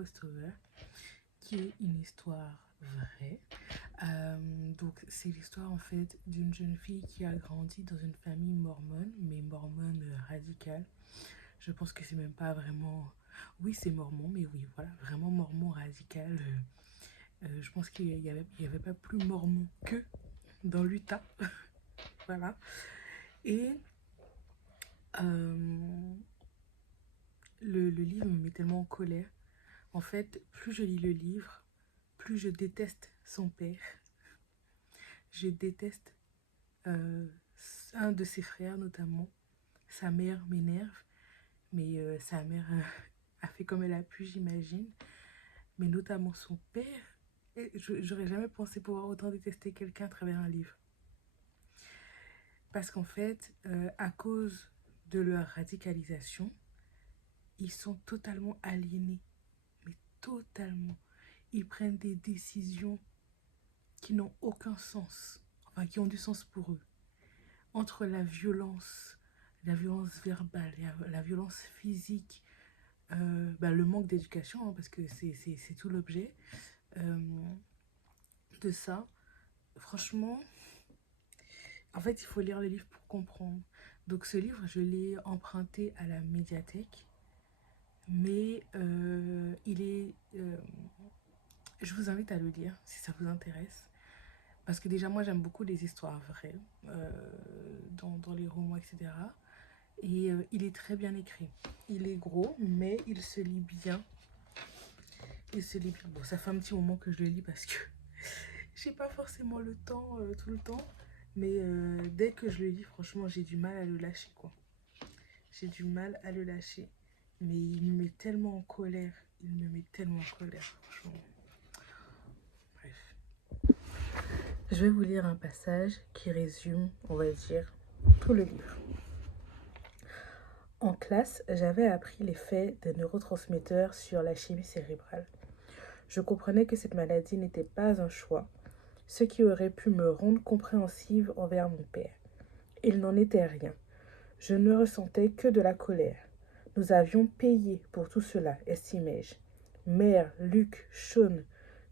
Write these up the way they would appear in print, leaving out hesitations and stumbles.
Westover, qui est une histoire vraie. Donc c'est l'histoire en fait d'une jeune fille qui a grandi dans une famille mormone, mais mormone radicale. Je pense que c'est même pas vraiment... Oui, c'est mormon, mais oui, voilà, vraiment mormon radical. Je pense qu'il y avait pas plus mormon que dans l'Utah. Voilà. Et euh, le livre me met tellement en colère. En fait, plus je lis le livre, plus je déteste son père. Je déteste euh, un de ses frères notamment. Sa mère m'énerve, mais sa mère a fait comme elle a pu, j'imagine. Mais notamment son père. J'aurais jamais pensé pouvoir autant détester quelqu'un à travers un livre. Parce qu'en fait, à cause de leur radicalisation, ils sont totalement aliénés. Mais totalement. Ils prennent des décisions qui n'ont aucun sens. Enfin, qui ont du sens pour eux. Entre la violence verbale, la violence physique, le manque d'éducation, hein, parce que c'est tout l'objet de ça. Franchement, en fait, il faut lire le livre pour comprendre. Donc ce livre, je l'ai emprunté à la médiathèque, mais je vous invite à le lire si ça vous intéresse. Parce que déjà, moi, j'aime beaucoup les histoires vraies, dans les romans, etc. Et il est très bien écrit. Il est gros, mais il se lit bien. Il se lit bien. Bon, ça fait un petit moment que je le lis parce que j'ai pas forcément le temps, tout le temps. Mais dès que je le lis, franchement, j'ai du mal à le lâcher, quoi. J'ai du mal à le lâcher. Mais il me met tellement en colère. Il me met tellement en colère, franchement. Bref. Je vais vous lire un passage qui résume, on va dire, tout le livre. En classe, j'avais appris les faits des neurotransmetteurs sur la chimie cérébrale. Je comprenais que cette maladie n'était pas un choix, ce qui aurait pu me rendre compréhensive envers mon père. Il n'en était rien. Je ne ressentais que de la colère. Nous avions payé pour tout cela, estimai-je. Mère, Luc, Sean,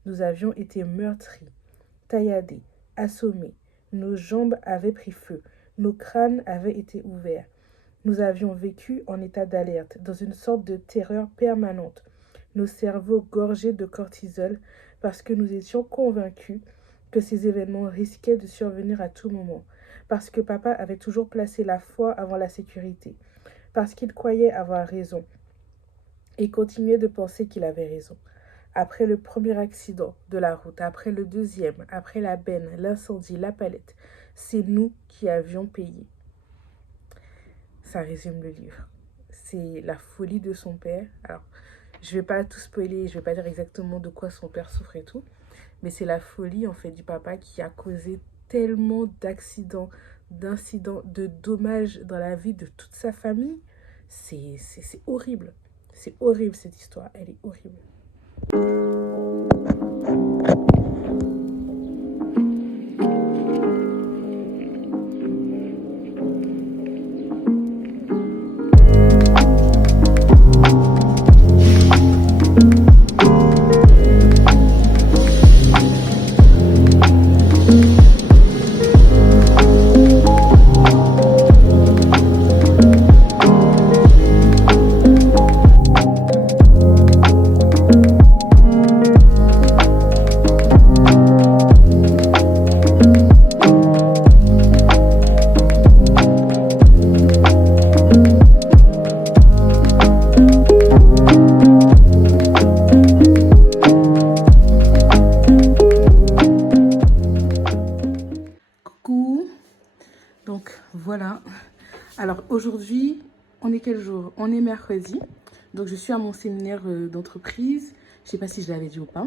nous avions été meurtris, tailladés, assommés. Nos jambes avaient pris feu, nos crânes avaient été ouverts. Nous avions vécu en état d'alerte, dans une sorte de terreur permanente, nos cerveaux gorgés de cortisol parce que nous étions convaincus que ces événements risquaient de survenir à tout moment, parce que papa avait toujours placé la foi avant la sécurité, parce qu'il croyait avoir raison et continuait de penser qu'il avait raison. Après le premier accident de la route, après le deuxième, après la benne, l'incendie, la palette, c'est nous qui avions payé. Ça résume le livre. C'est la folie de son père. Alors, je vais pas tout spoiler, je vais pas dire exactement de quoi son père souffre et tout, mais c'est la folie en fait du papa qui a causé tellement d'accidents, d'incidents, de dommages dans la vie de toute sa famille. C'est horrible. C'est horrible cette histoire, elle est horrible. Coucou. Donc voilà. Alors aujourd'hui, on est quel jour? On est mercredi. Donc je suis à mon séminaire d'entreprise. Je sais pas si je l'avais dit ou pas.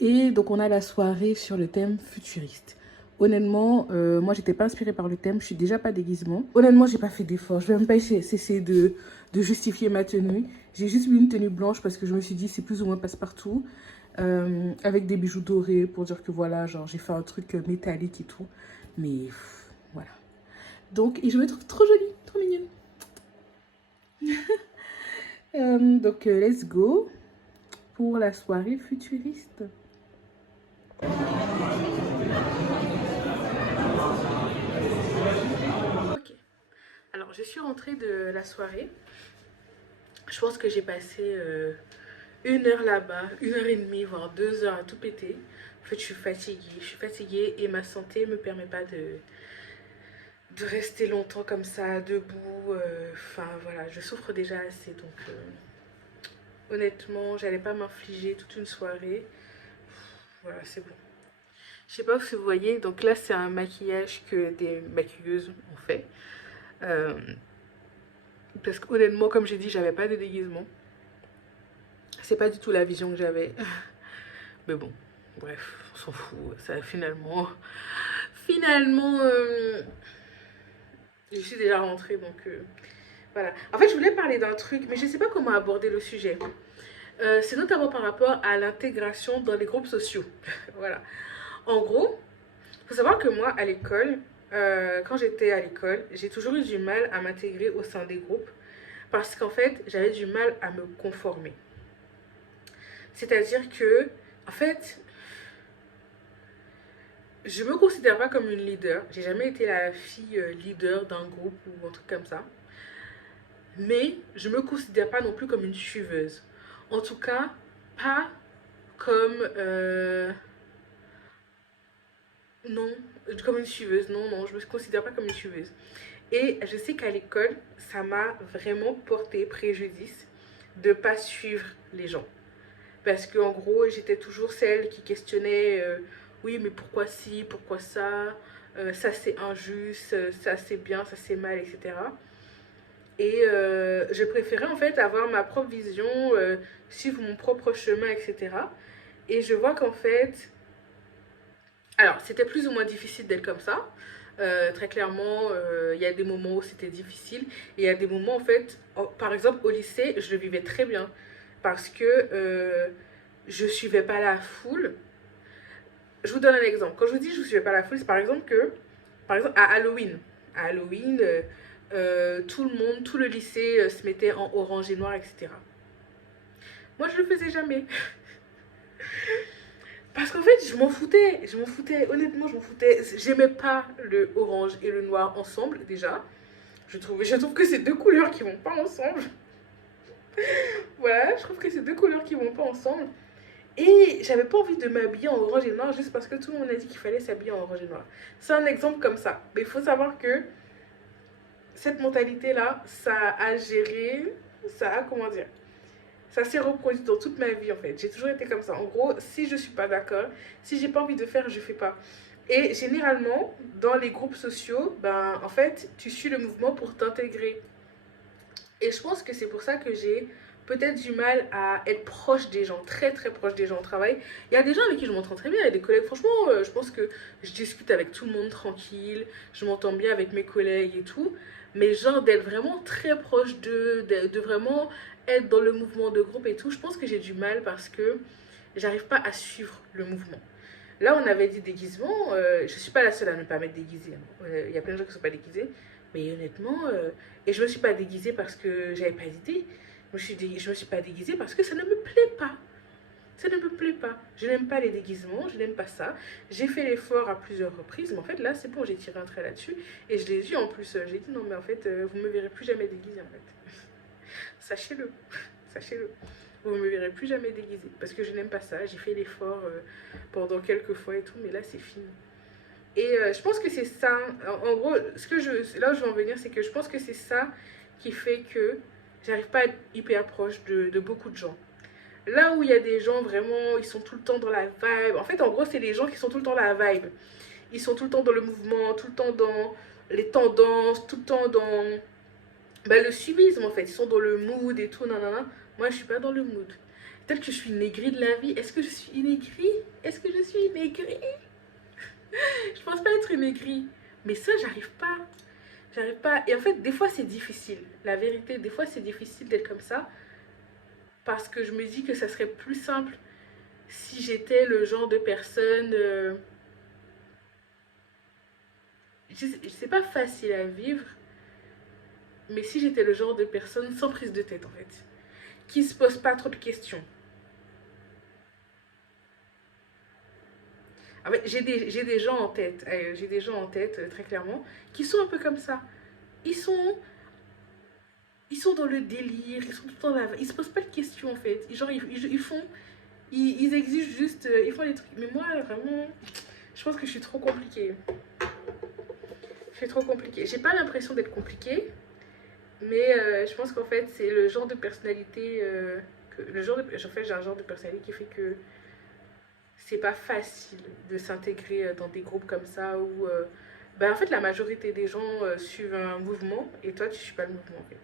Et donc on a la soirée sur le thème futuriste. Honnêtement, moi j'étais pas inspirée par le thème, je suis déjà pas déguisement. Honnêtement, j'ai pas fait d'effort. Je vais même pas essayer de justifier ma tenue. J'ai juste mis une tenue blanche parce que je me suis dit c'est plus ou moins passe-partout. Avec des bijoux dorés pour dire que voilà, genre j'ai fait un truc métallique et tout. Mais voilà. Donc, et je me trouve trop jolie, trop mignonne. Donc, let's go pour la soirée futuriste. Ok, alors je suis rentrée de la soirée. Je pense que j'ai passé 1 heure là-bas, 1 heure et demie, voire 2 heures à tout péter. En fait, je suis fatiguée et ma santé me permet pas de rester longtemps comme ça, debout. Enfin, voilà, je souffre déjà assez, donc honnêtement, j'allais pas m'infliger toute une soirée. Voilà, c'est bon. Je sais pas si vous voyez, donc là, c'est un maquillage que des maquilleuses ont fait. Euh, parce qu'honnêtement, comme j'ai dit, j'avais pas de déguisement. C'est pas du tout la vision que j'avais. Mais bon, bref, on s'en fout. Ça, finalement, je suis déjà rentrée, donc voilà. En fait, je voulais parler d'un truc, mais je sais pas comment aborder le sujet. C'est notamment par rapport à l'intégration dans les groupes sociaux. Voilà. En gros, il faut savoir que moi, à l'école, quand j'étais à l'école, j'ai toujours eu du mal à m'intégrer au sein des groupes parce qu'en fait, j'avais du mal à me conformer. C'est-à-dire que, en fait, je me considère pas comme une leader. J'ai jamais été la fille leader d'un groupe ou un truc comme ça. Mais je me considère pas non plus comme une suiveuse. En tout cas, pas comme non, comme une suiveuse. Non, non, je me considère pas comme une suiveuse. Et je sais qu'à l'école, ça m'a vraiment porté préjudice de pas suivre les gens. Parce qu'en gros, j'étais toujours celle qui questionnait oui, mais pourquoi ci, pourquoi ça, ça c'est injuste, ça c'est bien, ça c'est mal, etc. Et je préférais en fait avoir ma propre vision, suivre mon propre chemin, etc. Et je vois qu'en fait, alors c'était plus ou moins difficile d'être comme ça. Très clairement, il y a des moments où c'était difficile. Et il y a des moments, en fait, par exemple au lycée, je le vivais très bien. Parce que je suivais pas la foule. Je vous donne un exemple. Quand je vous dis je ne suivais pas la foule, c'est par exemple que, par exemple, à Halloween, tout le monde, tout le lycée se mettait en orange et noir, etc. Moi, je le faisais jamais. Parce qu'en fait, je m'en foutais, honnêtement, je m'en foutais. J'aimais pas le orange et le noir ensemble, déjà. Je trouve que c'est deux couleurs qui vont pas ensemble. Voilà, je trouve que c'est deux couleurs qui vont pas ensemble. Et j'avais pas envie de m'habiller en orange et noir juste parce que tout le monde a dit qu'il fallait s'habiller en orange et noir. C'est un exemple comme ça. Mais il faut savoir que cette mentalité-là, ça a géré, ça a, comment dire, ça s'est reproduit dans toute ma vie en fait. J'ai toujours été comme ça. En gros, si je suis pas d'accord, si j'ai pas envie de faire, je fais pas. Et généralement, dans les groupes sociaux, ben en fait, tu suis le mouvement pour t'intégrer. Et je pense que c'est pour ça que j'ai peut-être du mal à être proche des gens, très très proche des gens au travail. Il y a des gens avec qui je m'entends très bien, il y a des collègues, franchement, je pense que je discute avec tout le monde tranquille, je m'entends bien avec mes collègues et tout. Mais genre d'être vraiment très proche d'eux, de vraiment être dans le mouvement de groupe et tout, je pense que j'ai du mal parce que j'arrive pas à suivre le mouvement. Là, on avait dit déguisement. Je suis pas la seule à ne pas m'être déguisée, hein. Il y a plein de gens qui sont pas déguisés. Mais honnêtement, et je me suis pas déguisée parce que j'avais pas d'idée. Je me suis pas déguisée parce que ça ne me plaît pas. Ça ne me plaît pas. Je n'aime pas les déguisements, je n'aime pas ça. J'ai fait l'effort à plusieurs reprises, mais en fait là c'est bon, j'ai tiré un trait là-dessus. Et je l'ai vu en plus, j'ai dit non mais en fait vous me verrez plus jamais déguisée en fait. Sachez-le, sachez-le. Vous ne me verrez plus jamais déguisée parce que je n'aime pas ça. J'ai fait l'effort pendant quelques fois et tout, mais là c'est fini. Et je pense que c'est ça. En gros, là où je veux en venir, c'est que je pense que c'est ça qui fait que j'arrive pas à être hyper proche de beaucoup de gens. Là où il y a des gens vraiment, ils sont tout le temps dans la vibe. En fait, en gros, c'est les gens qui sont tout le temps dans la vibe. Ils sont tout le temps dans le mouvement, tout le temps dans les tendances, tout le temps dans bah, le suivisme en fait. Ils sont dans le mood et tout, nanana. Moi, je suis pas dans le mood. Peut-être que je suis une aigrie de la vie. Est-ce que je suis une aigrie? Est-ce que je suis une aigrie? Je pense pas être une aigrie. Mais ça, j'arrive pas. J'arrive pas. Et en fait, des fois, c'est difficile. La vérité, des fois, c'est difficile d'être comme ça. Parce que je me dis que ça serait plus simple si j'étais le genre de personne. C'est pas facile à vivre. Mais si j'étais le genre de personne sans prise de tête, en fait. Qui se pose pas trop de questions. En fait, j'ai des gens en tête, j'ai des gens en tête, très clairement, qui sont un peu comme ça. Ils sont, ils sont dans le délire, ils sont tout le temps là, ils se posent pas de questions en fait. Genre, ils font, ils exigent juste, ils font des trucs. Mais moi, vraiment, je pense que je suis trop compliquée. Je suis trop compliquée. J'ai pas l'impression d'être compliquée, mais je pense qu'en fait, c'est le genre de personnalité en fait, j'ai un genre de personnalité qui fait que c'est pas facile de s'intégrer dans des groupes comme ça où ben, en fait la majorité des gens suivent un mouvement et toi tu suis pas le mouvement en fait.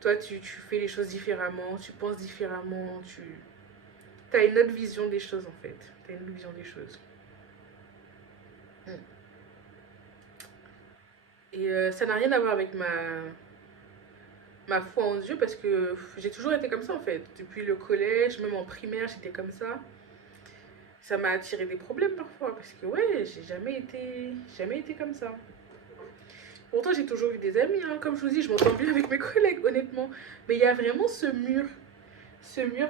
Toi tu fais les choses différemment, tu penses différemment, tu as une autre vision des choses en fait. Tu as une autre vision des choses. Mm. Et ça n'a rien à voir avec ma foi en Dieu parce que j'ai toujours été comme ça en fait. Depuis le collège, même en primaire, j'étais comme ça. Ça m'a attiré des problèmes parfois parce que ouais, j'ai jamais été comme ça. Pourtant, j'ai toujours eu des amis, hein. Comme je vous dis, je m'entends bien avec mes collègues, honnêtement. Mais il y a vraiment ce mur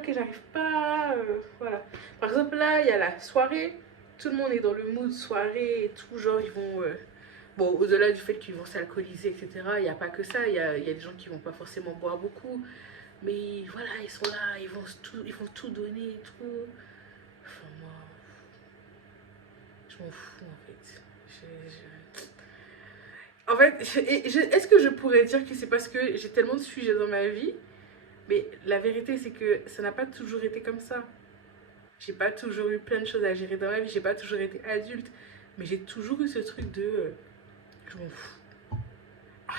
que j'arrive pas. Voilà. Par exemple, là, il y a la soirée. Tout le monde est dans le mood soirée et tout. Genre, ils vont. Bon, au-delà du fait qu'ils vont s'alcooliser, etc., il n'y a pas que ça. Il y a des gens qui vont pas forcément boire beaucoup. Mais voilà, ils sont là, ils vont tout donner et tout. Enfin, moi, je m'en fous en fait. En fait, est-ce que je pourrais dire que c'est parce que j'ai tellement de sujets dans ma vie? Mais la vérité, c'est que ça n'a pas toujours été comme ça. J'ai pas toujours eu plein de choses à gérer dans ma vie. J'ai pas toujours été adulte. Mais j'ai toujours eu ce truc de. Je m'en fous. Ah.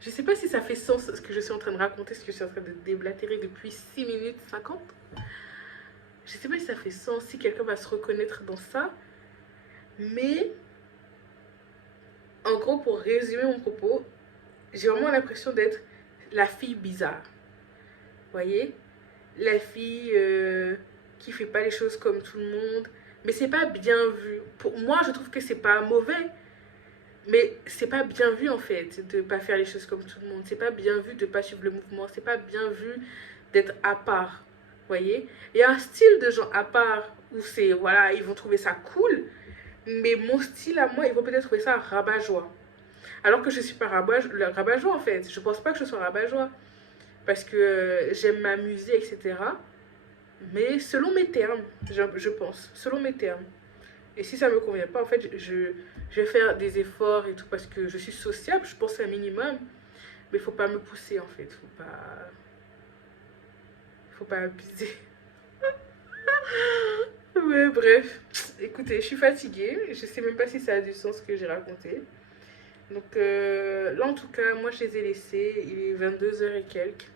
Je sais pas si ça fait sens ce que je suis en train de raconter, ce que je suis en train de déblatérer depuis 6 minutes 50. Je sais pas si ça fait sens, si quelqu'un va se reconnaître dans ça. Mais en gros, pour résumer mon propos, j'ai vraiment l'impression d'être la fille bizarre. Vous voyez? La fille qui fait pas les choses comme tout le monde. Mais c'est pas bien vu. Pour moi, je trouve que c'est pas mauvais. Mais c'est pas bien vu en fait de pas faire les choses comme tout le monde. C'est pas bien vu de pas suivre le mouvement. C'est pas bien vu d'être à part. Vous voyez? Il y a un style de gens à part où c'est, voilà, ils vont trouver ça cool. Mais mon style à moi, ils vont peut-être trouver ça rabat-joie. Alors que je suis pas rabat-joie en fait. Je pense pas que je sois rabat-joie. Parce que j'aime m'amuser, etc. Mais selon mes termes, je pense. Selon mes termes. Et si ça me convient pas, en fait, je vais faire des efforts et tout parce que je suis sociable, je pense un minimum. Mais il faut pas me pousser en fait. Faut pas abuser. Ouais, bref. Écoutez, je suis fatiguée. Je sais même pas si ça a du sens ce que j'ai raconté. Donc là, en tout cas, moi, je les ai laissés. Il est 22 heures et quelques.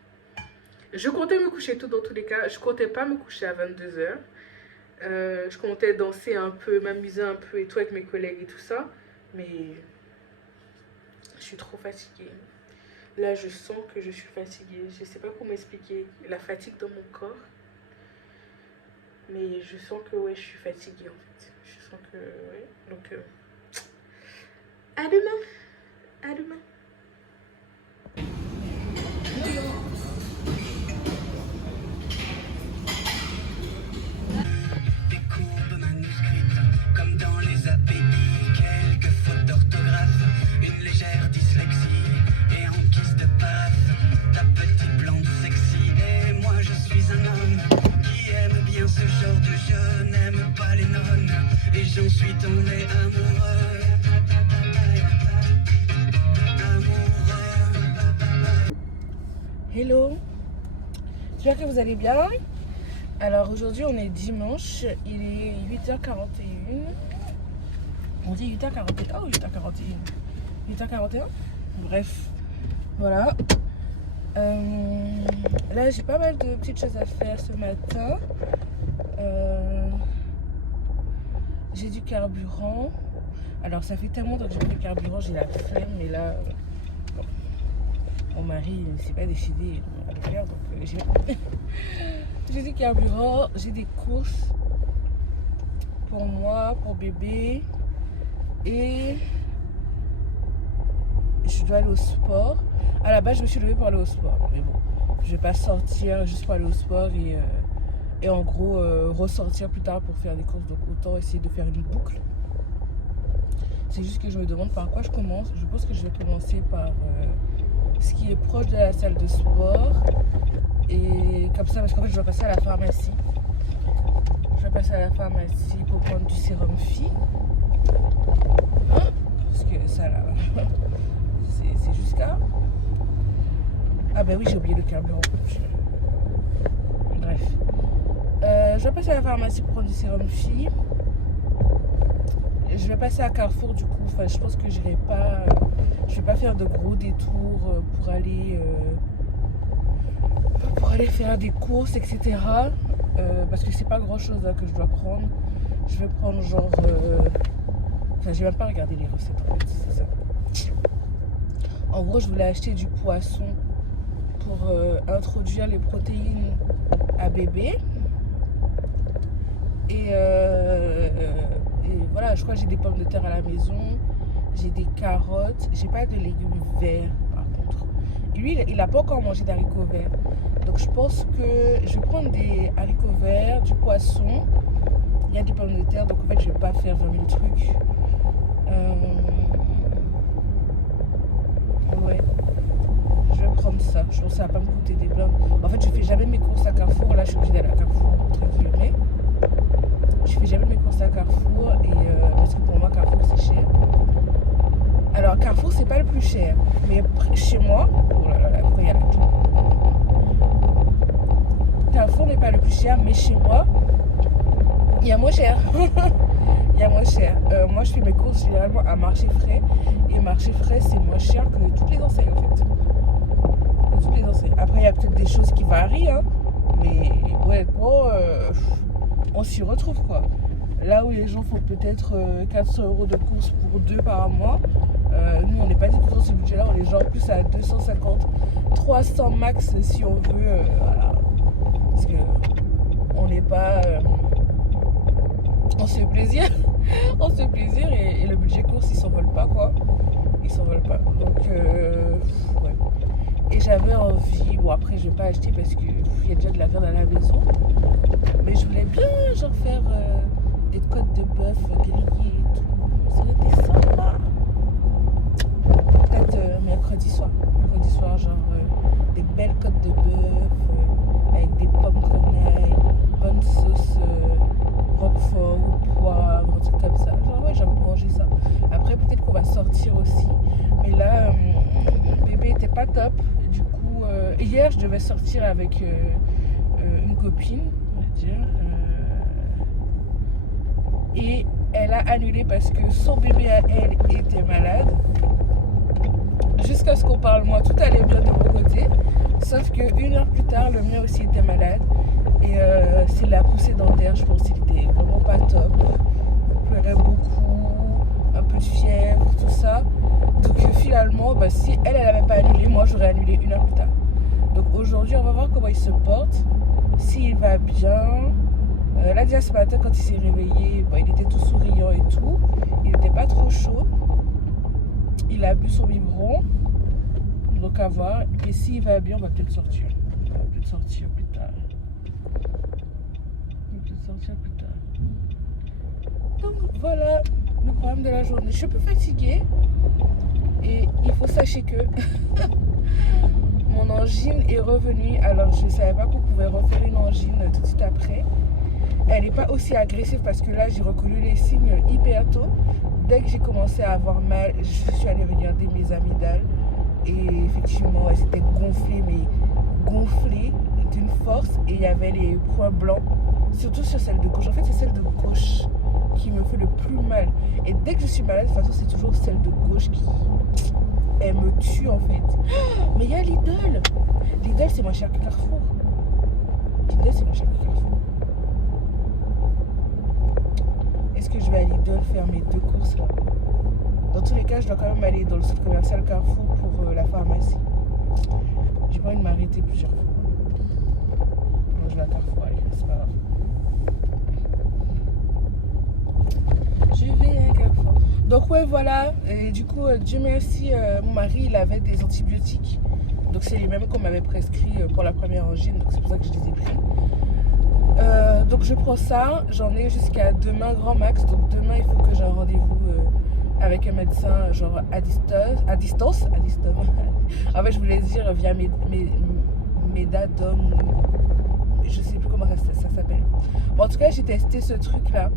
Je comptais me coucher tôt dans tous les cas. Je comptais pas me coucher à 22 heures. Je comptais danser un peu, m'amuser un peu et tout avec mes collègues et tout ça. Mais je suis trop fatiguée. Là, je sens que je suis fatiguée. Je sais pas comment expliquer la fatigue dans mon corps. Mais je sens que ouais, je suis fatiguée en fait. Je sens que ouais. Donc, à demain. À demain. Comme dans les API, quelques fautes d'orthographe, une légère dyslexie et en guise de paf, ta petite blonde sexy. Et moi je suis un homme qui aime bien ce genre de jeu, n'aime pas les nonnes et j'en suis tombé amoureux. Hello, j'espère que vous allez bien. Alors aujourd'hui on est dimanche, il est 8h41. On dit 8h41, oh 8h41. 8h41, bref, voilà. Là j'ai pas mal de petites choses à faire ce matin. J'ai du carburant. Alors ça fait tellement longtemps que j'ai pris le carburant, j'ai la flemme, mais là... Mon mari ne s'est pas décidé à le faire, donc j'ai du carburant, j'ai des courses pour moi, pour bébé, et je dois aller au sport. À la base, je me suis levée pour aller au sport, mais bon, je vais pas sortir juste pour aller au sport et Et en gros, ressortir plus tard pour faire des courses. Donc autant essayer de faire une boucle. C'est juste que je me demande par quoi je commence. Je pense que je vais commencer par ce qui est proche de la salle de sport. Et comme ça, parce qu'en fait, je dois passer à la pharmacie. Je vais passer à la pharmacie pour prendre du sérum Phi. Parce que ça là, c'est jusqu'à... Ah ben oui, j'ai oublié le carburant. Bref. Je vais passer à la pharmacie pour prendre du sérum Phi. Je vais passer à Carrefour du coup. Enfin, je pense que je vais pas faire de gros détours pour aller faire des courses, etc. Parce que c'est pas grand chose que je dois prendre. Je vais prendre genre... Enfin, j'ai même pas regardé les recettes en fait, c'est ça. En gros, je voulais acheter du poisson pour introduire les protéines à bébé. Et voilà, je crois que j'ai des pommes de terre à la maison. J'ai des carottes. J'ai pas de légumes verts par contre. Et lui, il n'a pas encore mangé d'haricots verts. Donc je pense que je vais prendre des haricots verts, du poisson. Il y a des pommes de terre, donc en fait je vais pas faire 20 000 trucs. Ouais, je vais prendre ça. Je pense que ça va pas me coûter des blindes. En fait, je fais jamais mes courses à Carrefour. Là, je suis obligée d'aller à Carrefour entre guillemets. Je fais jamais mes courses à Carrefour parce que pour moi Carrefour c'est cher. Alors Carrefour c'est pas le plus cher, mais chez moi, oh là là, pourquoi il y a la clé? Carrefour n'est pas le plus cher, mais chez moi il y a moins cher. Il y a moins cher. Moi je fais mes courses généralement à Marché Frais, et Marché Frais c'est moins cher que toutes les enseignes en fait. Que toutes les enseignes. Après il y a peut-être des choses qui varient, hein, mais ouais, bon, on s'y retrouve quoi. Là où les gens font peut-être 400 € de courses pour 2 par mois, nous on n'est pas du tout dans ce budget là, on est genre plus à 250, 300 max si on veut, voilà. Parce que on n'est pas... on se fait plaisir, on se fait plaisir et le budget course il s'envole pas quoi. Il s'envole pas. Donc ouais. Et j'avais envie, bon après je vais pas acheter parce qu'il y a déjà de la viande à la maison, mais je voulais bien genre faire des côtes de bœuf grillées et tout. Ça aurait été sympa. Peut-être mercredi soir, genre des belles côtes de bœuf avec des pommes grenaille, bonne sauce roquefort ou poivre, un truc comme ça. Genre ouais, j'aimerais manger ça. Après peut-être qu'on va sortir aussi, mais là bébé était pas top. Du coup hier je devais sortir avec une copine, on va dire, et elle a annulé parce que son bébé à elle était malade. Jusqu'à ce qu'on parle, moi tout allait bien de mon côté, sauf que 1 heure plus tard le mien aussi était malade, et c'est la poussée dentaire. Je pense qu'il était vraiment pas top, il pleurait beaucoup, un peu de fièvre, tout ça. Donc finalement si elle avait pas annulé, moi j'aurais annulé 1 heure plus tard. Donc aujourd'hui on va voir comment il se porte, s'il va bien. Là déjà ce matin quand il s'est réveillé, il était tout souriant et tout, il n'était pas trop chaud, il a bu son biberon, donc à voir. Et s'il va bien, on va peut-être sortir. Plus tard. Donc voilà le programme de la journée. Je suis un peu fatiguée et il faut sachez que mon angine est revenue. Alors je ne savais pas qu'on pouvait refaire une angine tout de suite après. Elle n'est pas aussi agressive parce que là j'ai reconnu les signes hyper tôt. Dès que j'ai commencé à avoir mal, je suis allée regarder mes amygdales et effectivement elles s'étaient gonflées, mais gonflées d'une force, et il y avait les points blancs, surtout sur celle de gauche. En fait c'est celle de gauche qui me fait le plus mal, et dès que je suis malade de toute façon c'est toujours celle de gauche qui... elle me tue en fait. Mais il y a Lidl. Lidl c'est moins cher que Carrefour. Est-ce que je vais à Lidl faire mes 2 courses là? Dans tous les cas, je dois quand même aller dans le centre commercial Carrefour pour la pharmacie. J'ai pas envie de m'arrêter plusieurs fois. Bon, je vais à Carrefour, allez, c'est pas grave. Je vais à Carrefour. Donc ouais, voilà. Et du coup, Dieu merci, mon mari, il avait des antibiotiques. Donc c'est les mêmes qu'on m'avait prescrit pour la première angine. Donc c'est pour ça que je les ai pris. Donc je prends ça, j'en ai jusqu'à demain grand max. Donc demain il faut que j'ai un rendez-vous avec un médecin genre à distance. En fait je voulais dire via mes dates d'homme, je sais plus comment ça s'appelle. Bon, en tout cas j'ai testé ce truc là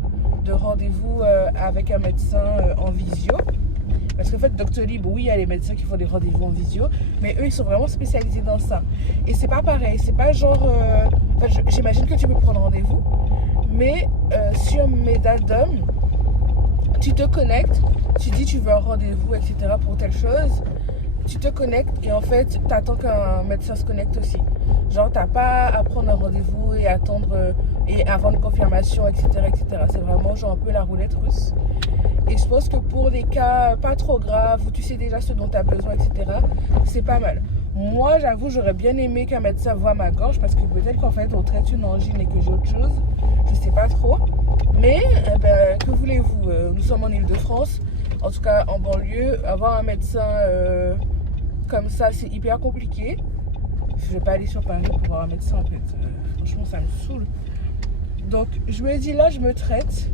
de rendez-vous avec un médecin en visio. Parce qu'en fait, Doctolib, oui, il y a les médecins qui font des rendez-vous en visio, mais eux, ils sont vraiment spécialisés dans ça. Et c'est pas pareil, c'est pas genre. Enfin, j'imagine que tu peux prendre rendez-vous, mais sur Medadom, tu te connectes, tu dis tu veux un rendez-vous, etc. pour telle chose, tu te connectes et en fait, tu attends qu'un médecin se connecte aussi. Genre, t'as pas à prendre un rendez-vous et attendre et avant une confirmation, etc. etc. C'est vraiment genre un peu la roulette russe. Et je pense que pour les cas pas trop graves où tu sais déjà ce dont tu as besoin, etc., c'est pas mal. Moi, j'avoue, j'aurais bien aimé qu'un médecin voie ma gorge parce que peut-être qu'en fait, on traite une angine et que j'ai autre chose. Je sais pas trop. Mais, que voulez-vous, nous sommes en Île-de-France, en tout cas en banlieue. Avoir un médecin comme ça, c'est hyper compliqué. Je vais pas aller sur Paris pour voir un médecin en fait. Franchement, ça me saoule. Donc, je me dis là, je me traite.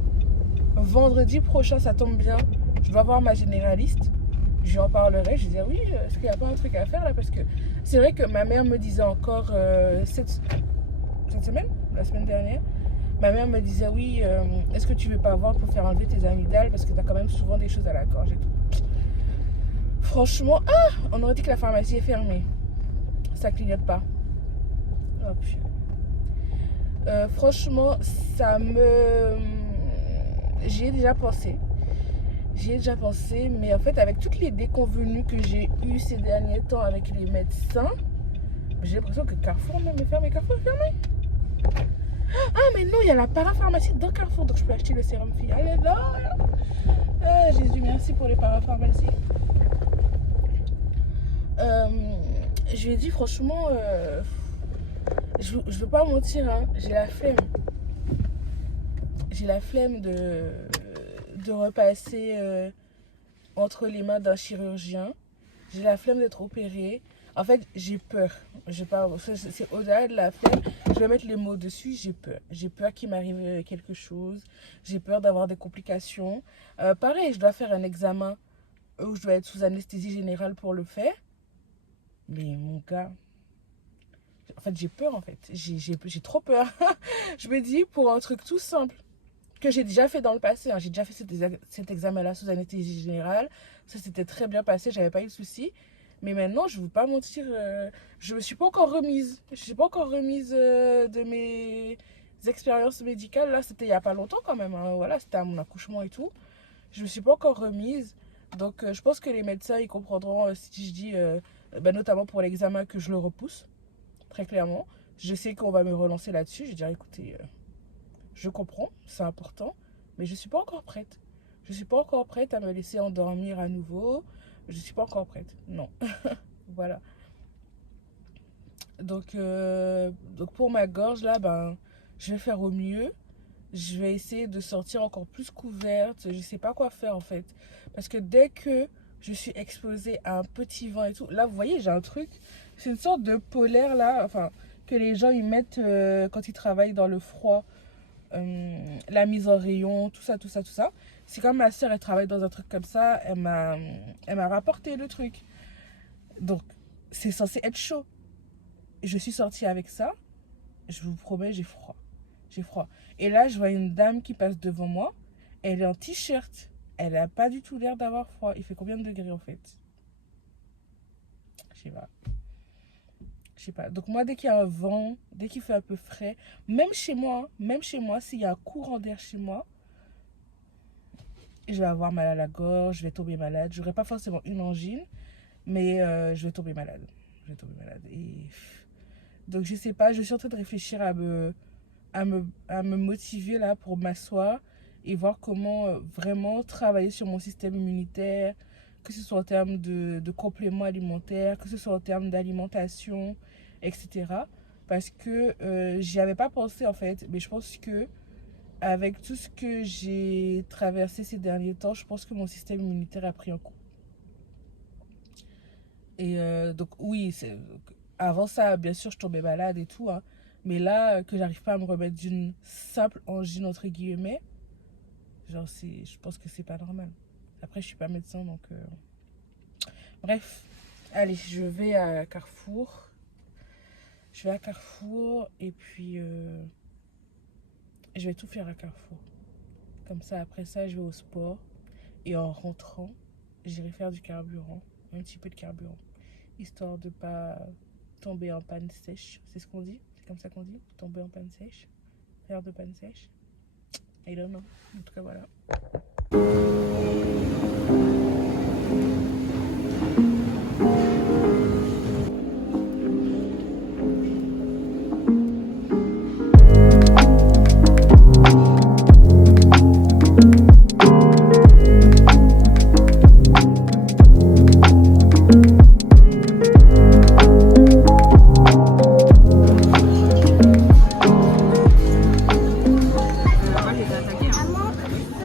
Vendredi prochain, ça tombe bien, je dois voir ma généraliste. Je lui en parlerai. Je lui disais oui, est-ce qu'il n'y a pas un truc à faire là? Parce que c'est vrai que ma mère me disait encore cette semaine, la semaine dernière, ma mère me disait oui, est-ce que tu veux pas voir pour faire enlever tes amygdales? Parce que tu as quand même souvent des choses à la gorge et tout. Franchement, on aurait dit que la pharmacie est fermée. Ça clignote pas. Oh, franchement, ça me. J'y ai déjà pensé. J'y ai déjà pensé, mais en fait, avec toutes les déconvenues que j'ai eues ces derniers temps avec les médecins, j'ai l'impression que Carrefour même est fermé. Carrefour est fermé. Ah, mais non, il y a la parapharmacie dans Carrefour, donc je peux acheter le sérum fille. Allez, là. Ah, Jésus, merci pour les parapharmacies. Je lui ai dit, franchement, je veux pas mentir, hein, j'ai la flemme. J'ai la flemme de repasser entre les mains d'un chirurgien. J'ai la flemme d'être opérée. En fait, j'ai peur. C'est au-delà de la flemme. Je vais mettre les mots dessus. J'ai peur. J'ai peur qu'il m'arrive quelque chose. J'ai peur d'avoir des complications. Pareil, je dois faire un examen où je dois être sous anesthésie générale pour le faire. Mais mon gars, en fait, j'ai peur en fait. J'ai trop peur. Je me dis, pour un truc tout simple, que j'ai déjà fait dans le passé. Hein. J'ai déjà fait cet examen-là sous anesthésie générale. Ça s'était très bien passé, j'avais pas eu de soucis. Mais maintenant, je ne veux pas mentir, je me suis pas encore remise. Je ne suis pas encore remise de mes expériences médicales. Là, c'était il y a pas longtemps quand même. Hein. Voilà, c'était à mon accouchement et tout. Je me suis pas encore remise. Donc, je pense que les médecins, ils comprendront si je dis, notamment pour l'examen, que je le repousse. Très clairement. Je sais qu'on va me relancer là-dessus. Je dirais, écoutez, je comprends, c'est important, mais je ne suis pas encore prête. Je ne suis pas encore prête à me laisser endormir à nouveau. Je ne suis pas encore prête. Non. Voilà. Donc pour ma gorge, là, je vais faire au mieux. Je vais essayer de sortir encore plus couverte. Je ne sais pas quoi faire en fait. Parce que dès que je suis exposée à un petit vent et tout, là, vous voyez, j'ai un truc. C'est une sorte de polaire là, enfin, que les gens ils mettent quand ils travaillent dans le froid. La mise en rayon, tout ça, tout ça, tout ça. C'est comme ma soeur, elle travaille dans un truc comme ça, elle m'a rapporté le truc. Donc, c'est censé être chaud. Je suis sortie avec ça, je vous promets, j'ai froid. J'ai froid. Et là, je vois une dame qui passe devant moi, elle est en t-shirt. Elle n'a pas du tout l'air d'avoir froid. Il fait combien de degrés en fait? Je sais pas. Je sais pas. Donc moi, dès qu'il y a un vent, dès qu'il fait un peu frais, même chez moi, s'il y a un courant d'air chez moi, je vais avoir mal à la gorge, je vais tomber malade. J'aurai pas forcément une angine, mais je vais tomber malade. Je vais tomber malade. Et donc je sais pas, je suis en train de réfléchir à me motiver là pour m'asseoir et voir comment vraiment travailler sur mon système immunitaire, que ce soit en termes de compléments alimentaires, que ce soit en termes d'alimentation, etc. Parce que j'y avais pas pensé en fait, mais je pense que avec tout ce que j'ai traversé ces derniers temps, je pense que mon système immunitaire a pris un coup. Et donc oui, avant ça, bien sûr, je tombais malade et tout, hein, Mais là, que j'arrive pas à me remettre d'une simple angine, entre guillemets, genre, je pense que c'est pas normal. Après, je suis pas médecin, donc... Bref, allez, je vais à Carrefour. Je vais à Carrefour et puis je vais tout faire à Carrefour. Comme ça, après ça, je vais au sport. Et en rentrant, j'irai faire du carburant, un petit peu de carburant, histoire de pas tomber en panne sèche. C'est ce qu'on dit? C'est comme ça qu'on dit? Tomber en panne sèche? Faire de panne sèche? I don't know. En tout cas, voilà.